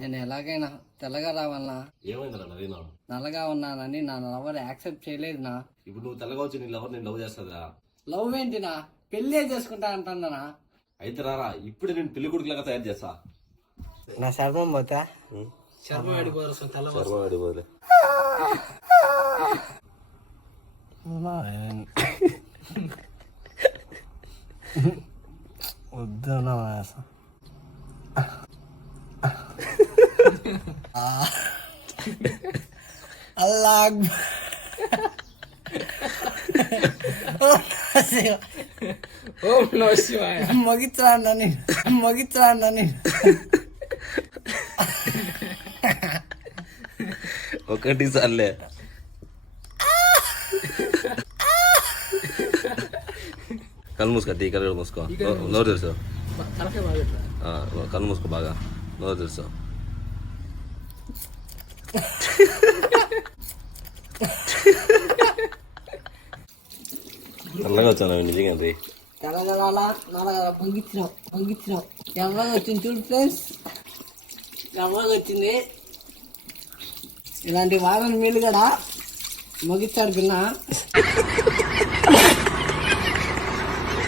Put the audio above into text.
నేను ఎలాగైనా తెల్లగా రావాలనా? ఏమైందిరా నవీన్? నల్లగా ఉన్నానని నా లవర్ యాక్సెప్ట్ చేయలేదునా. ఇప్పుడు నువ్వు తెల్లగా వచ్చి నీ లవర్ నేను లవ్ చేస్తుందా? లవ్ ఏంటినా, పెళ్ళే చేసుకుంటా అంటుందనా. అయితే రారా ఇప్పుడు నేను పెళ్లి కొడుకులాగా తయారు చేస్తా. నా చర్మం పోతా, చర్మం ఆడిపోరు తెల్ల చర్మం ఆడిపోలే. వద్దునా అల్లా మగిచ్చాడని ఒకటి సార్లే. కళ్ళు మూసుకో, టీ కళ్ళు మూసుకో, నోరు తెలుసు. కళ్ళు మూసుకో బాగా, నోరు తెలుసు. తెల్లగా వచ్చాను నిజంగా. తెల్లగల నల్లగల పొంగిచ్చినాం ఎర్రగా వచ్చింది చూడు ఫ్రెండ్స్, ఎర్రగా వచ్చింది. ఇలాంటి వారం మీలు కూడా మగిచ్చాడు పిల్ల.